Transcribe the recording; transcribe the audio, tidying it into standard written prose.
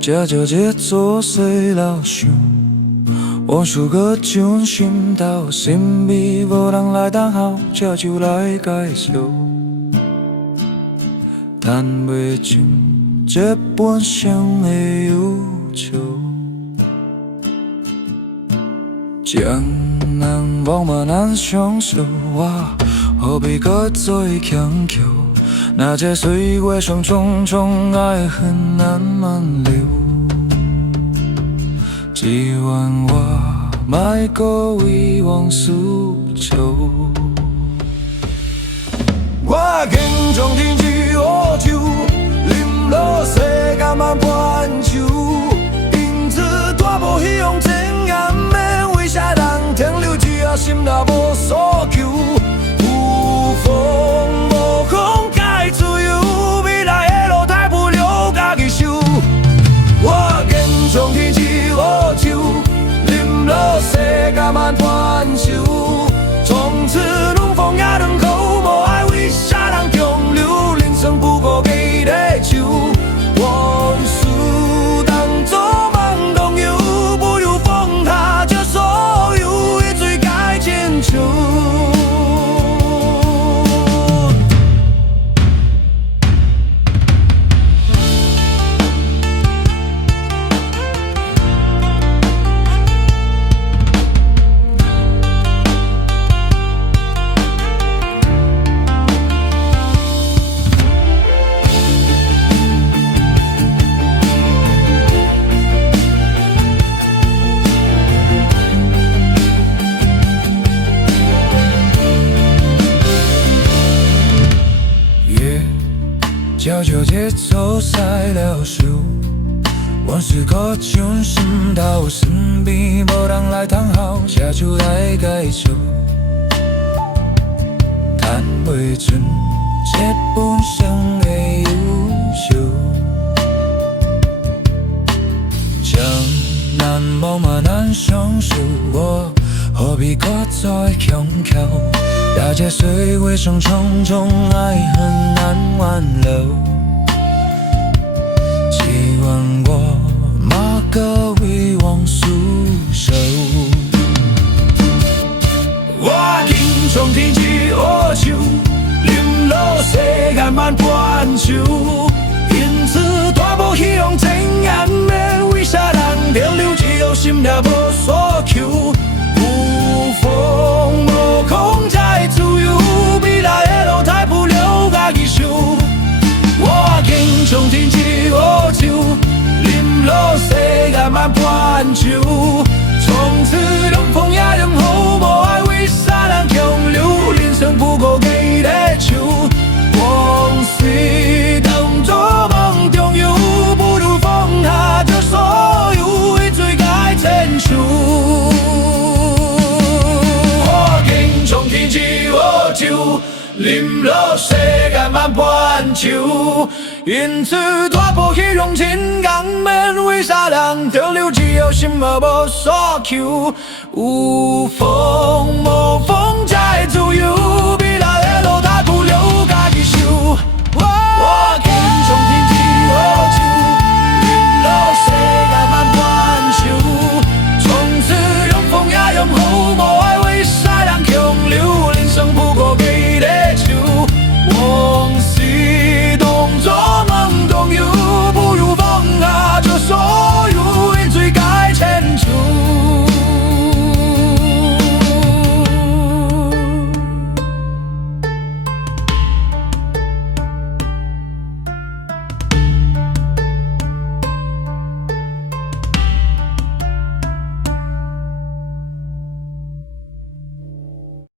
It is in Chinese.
这就一座细老想，往事搁上心头，神秘无人来等候，这就来介绍。谈袂尽这本伤的忧愁，将人望嘛难相守，我何必搁再强求？那这岁月上种种爱恨难挽留，只愿我莫搁为往事愁。我坚强天之黑手，淋落世间万般愁，因此大无希望前言免为啥人停留，只要心内无所求，有风无风该自由，未来的路太不留家己受。我坚强天之黑手，淋落世间万般愁，从此两风也两口，无爱为啥人强留，人生不过几个手，往事当作梦同游，不如放下这所有，一水该千秋。悄悄节奏赛了手，往事搁上心头，身边无人来等候，这就来介绍。谈袂尽这本伤的忧愁，将难忘嘛难相守，我何必搁再强求？大这岁月上种种爱恨难挽留，只愿我莫搁为往事愁。我坚强天之黑手，淋落世间万般愁，因此大无希望前言免为啥人停留，只有心内无所求，有风无空才自由，未来的路太不留家己受。我坚强天之黑手，淋落世间万般愁，从此两风也两雨，无爱为啥人强留，人生不过几个手，往事当作梦中游，不如放下这所有，一水该千秋。我坚强天之黑手，淋落世间万般愁，因此大步去用情感免为啥人停留，只有心嘛无所求，有风无风。